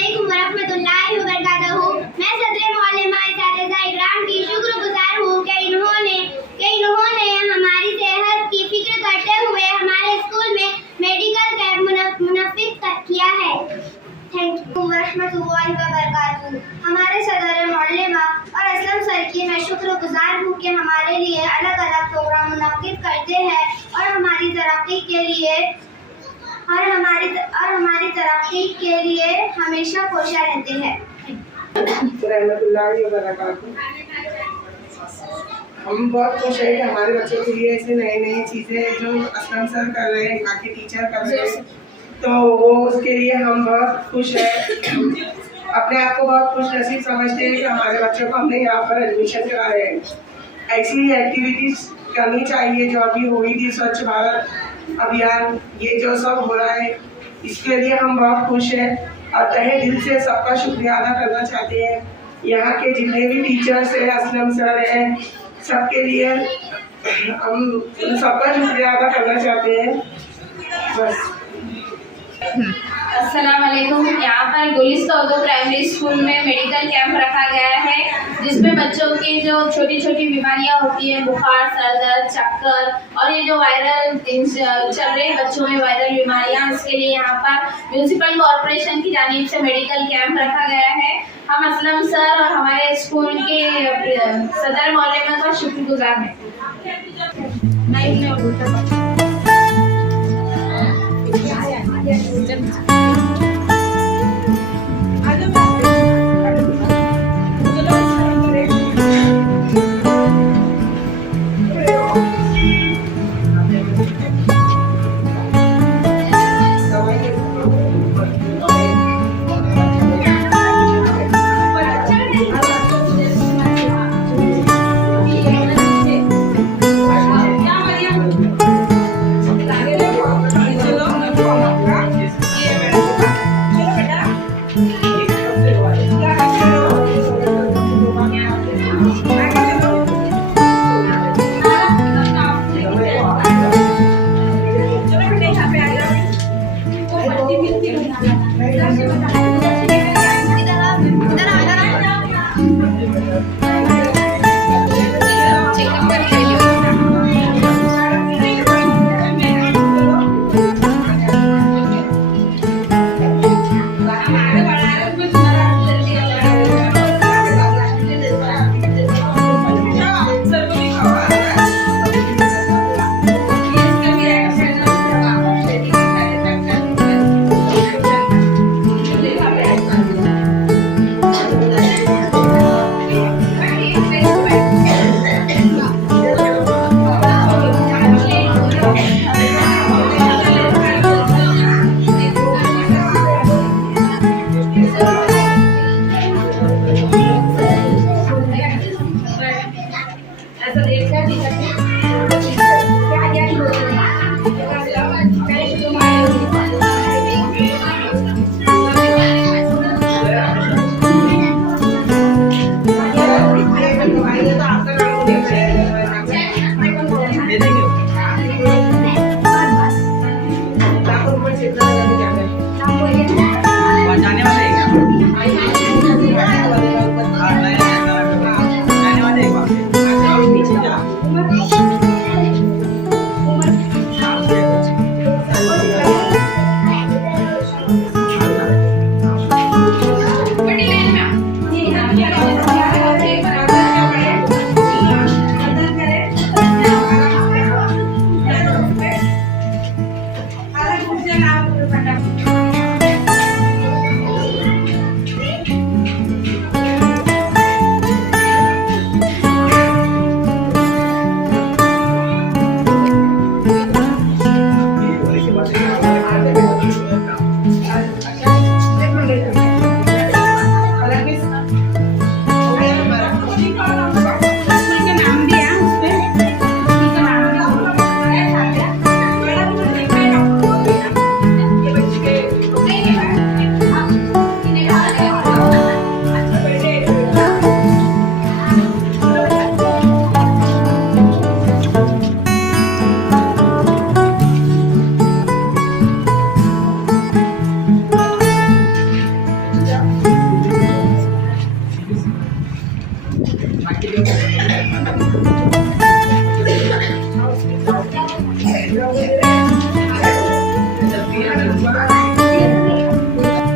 अस्सलामुअलैकुम वरहमतुल्लाहि वबरकातुहू। मैं सदर मौलमा इसातिज़ा इकराम की शुक्रगुजार हूँ कि इन्होंने हमारी सेहत की फिक्र करते हुए हमारे स्कूल में मेडिकल कैंप मुनफ़्क़िद किया है। थैंक यू वरहमतुल्लाहि वबरकातुहू। हमारे सदर मौलमा और असलम सर की मैं शुक्रगुजार हूँ कि हमारे लिए अलग अलग प्रोग्राम मुनक़्क़िद करते हैं और हमारी तरक्की के लिए हमेशा कोशिश रहते हैं। हम बहुत खुश हैं कि हमारे बच्चों के लिए ऐसे नई चीज़ें जो असलम सर कर रहे हैं, बाकी टीचर कर रहे हैं, तो वो उसके लिए हम बहुत खुश हैं। अपने आप को बहुत खुश नसीब समझते हैं कि हमारे बच्चों को हमने यहाँ पर एडमिशन कराया है। ऐसी एक्टिविटीज़ करनी चाहिए जो अभी हुई थी, स्वच्छ भारत अभियान, ये जो सब हो रहा है, इसके लिए हम बहुत खुश हैं और तहे दिल से सबका शुक्रिया अदा करना चाहते हैं। यहाँ के जितने भी टीचर्स हैं, असलम सर हैं, सबके लिए हम सबका शुक्रिया अदा करना चाहते हैं। बस। अस्सलाम वालेकुम। यहाँ पर गुलिस्ता उर्दू प्राइमरी स्कूल में मेडिकल कैंप रखा गया है, जिसमें बच्चों की जो छोटी छोटी बीमारियाँ होती हैं, बुखार, सर दर्द, चक्कर और ये जो वायरल चल रहे हैं बच्चों में वायरल बीमारियाँ, इसके लिए यहाँ पर म्यूनसिपल कॉरपोरेशन की जानिब से मेडिकल कैंप रखा गया है। हम असलम सर और हमारे स्कूल के सदर मौलमा का शुक्रगुजार हैं। हैं।